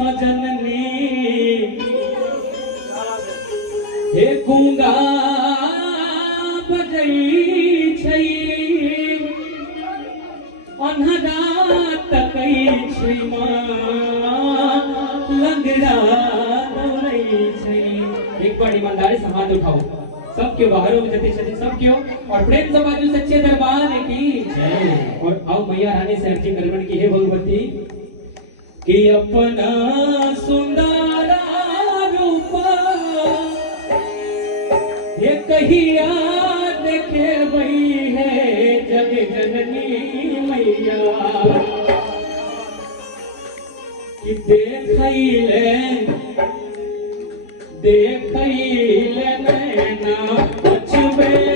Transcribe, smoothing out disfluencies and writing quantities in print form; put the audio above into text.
सजननी हे गूंगा बजै छै अन्हरा तकै छै लंगड़ा दौड़ै छै। एक बार ईमानदारी से हाथ उठाओ सब क्यों बाहरों में जति छति सब क्यों और प्रेम समाज सच्चे दरबार की जय। और आओ मैया रानी से अर्जी करवन की हे भगवती कि अपना सुंदर रूप ये कहिया देखे वही है जग जननी मैया कि देखैले नैना अछबे